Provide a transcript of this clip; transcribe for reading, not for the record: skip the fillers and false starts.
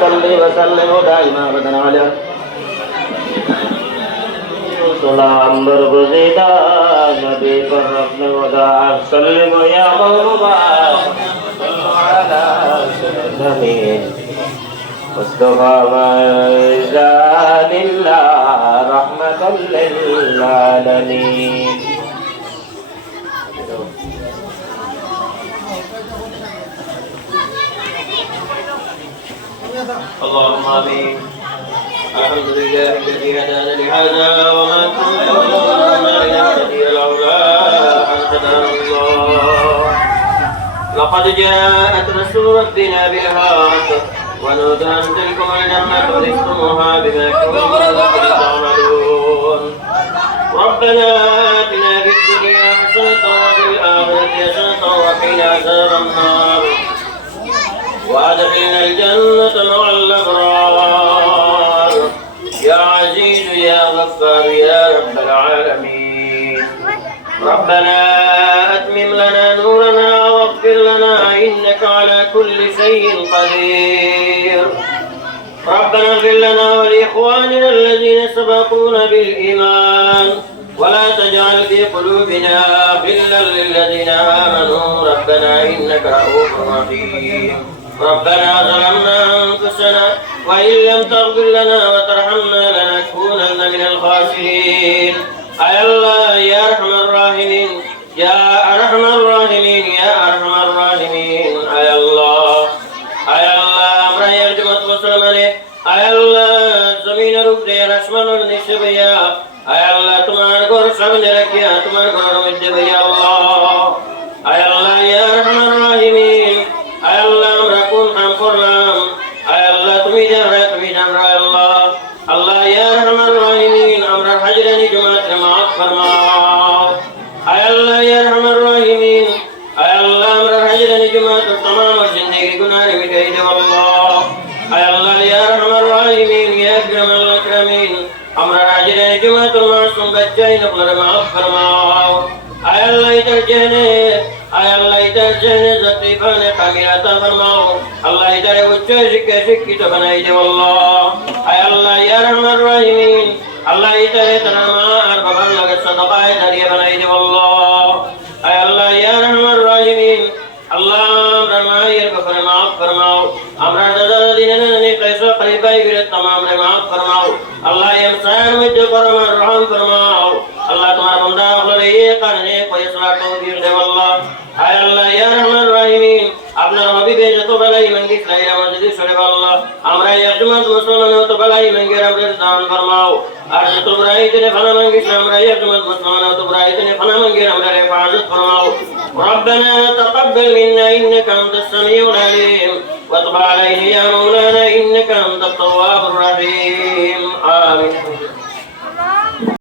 صل وسلم دائما ابدا على سلام برگزیدہ نبی پر اپنے ودا سلم یا مبارک على سيدنا مصطفى وإذان الله رحمة للعالمين. اللهم آمين. الحمد لله الذي هدانا لهذا وما كنا لنهتدي لولا أن هدانا الله. لقد جاءت رسول ربنا بالحق ونودى أن تلكم الجنة ورثتموها بما كنتم تعملون. ربنا آتنا في الدنيا حسنة وفي الآخرة حسنة وقنا عذاب النار وأدخلنا الجنة مع الأبرار يا عزيز يا غفار يا رب العالمين. ربنا أتمم لنا نورنا واغفر لنا إنك على كل شيء قدير. ربنا اغفر لنا ولإخواننا الذين سبقونا بالإيمان ولا تجعل في قلوبنا غلا للذين آمنوا ربنا إنك رؤوف رحيم. ربنا ظلمنا أنفسنا وإن لم تغفر لنا وترحمنا لنكونن من الخاسرين. أي الله يا أرحم الراحمين يا أرحم الراحمين يا أرحم الراحمين. أي الله আমরা একজমত মুসলমানে আয় আল্লাহ জমিনের উপরে আসমানের নিচে ভাইয়া আয় আল্লাহ তোমার ঘর সামনে রাখিয়া তোমার ঘরের মধ্যে ভাইয়া আল্লাহ আয় আল্লাহ ইয়া আরহামার রাহিমিন. আয় আল্লাহ আমরা কোন কাম করলাম আয় আল্লাহ তুমি জানো আল্লাহ আল্লাহ ইয়া আরহামার রাহিমিন. আমরা হাজরানি জুমাতে মাফ ফরমাও আয় আল্লাহ ইয়া আরহামার রাহিমিন. আয় আল্লাহ আমরা হাজরানি জুমাতে तमाम জিন্দেগির গুনাহ মিটাই দাও আল্লাহ. আয় আল্লাহ ইয়া আরহামার রাহিমিন ইয়া আকরামাল আকরামিন. আমরা হাজরানি জুমাতে মাসুম বাচ্চাই নকলে মাফ ফরমাও আয় আল্লাহ ইতার জেনে জাতিফানে কামিলাতা ফরমাও আল্লাহ ইতারে উচ্চ শিক্ষিত বানাই দাও আল্লাহ. আয় আল্লাহ ইয়া আরহামার রাহিমিন. আল্লাহ ইতারে তার মা আর বাবার লাগে সাদাকায়ে দাঁড়িয়ে বানাই দাও আল্লাহ. আয় আল্লাহ ইয়া আরহামার রাহিমিন. আল্লাহ আমরা মায়ের ব্যাপারে মাফ ফরমাও. আমরা দাদা দাদি নানি কয়সা করিবাই বিরে तमाम রে মাফ ফরমাও. আল্লাহ ইনসান মধ্যে পরমার রহম ফরমাও. আল্লাহ তোমার বান্দা হলে এই কারণে ফয়সালা তৌফিক দে আল্লাহ. আয় আল্লাহ ইয়া রহমান রহিম. আপনার হাবিবে যত বেলাই মঙ্গি খাইরা মসজিদে সরে আল্লাহ আমরা একজমাত মুসলমান তো বেলাই মঙ্গি আমরা দান ফরমাও. আর যত রাইতে ফানা মঙ্গি আমরা একজমাত মুসলমান তো রাইতে ফানা মঙ্গি আমরা হেফাজত ফরমাও. ربنا تقبل منا إنك أنت السميع العليم وتب علينا يا مولانا إنك أنت التواب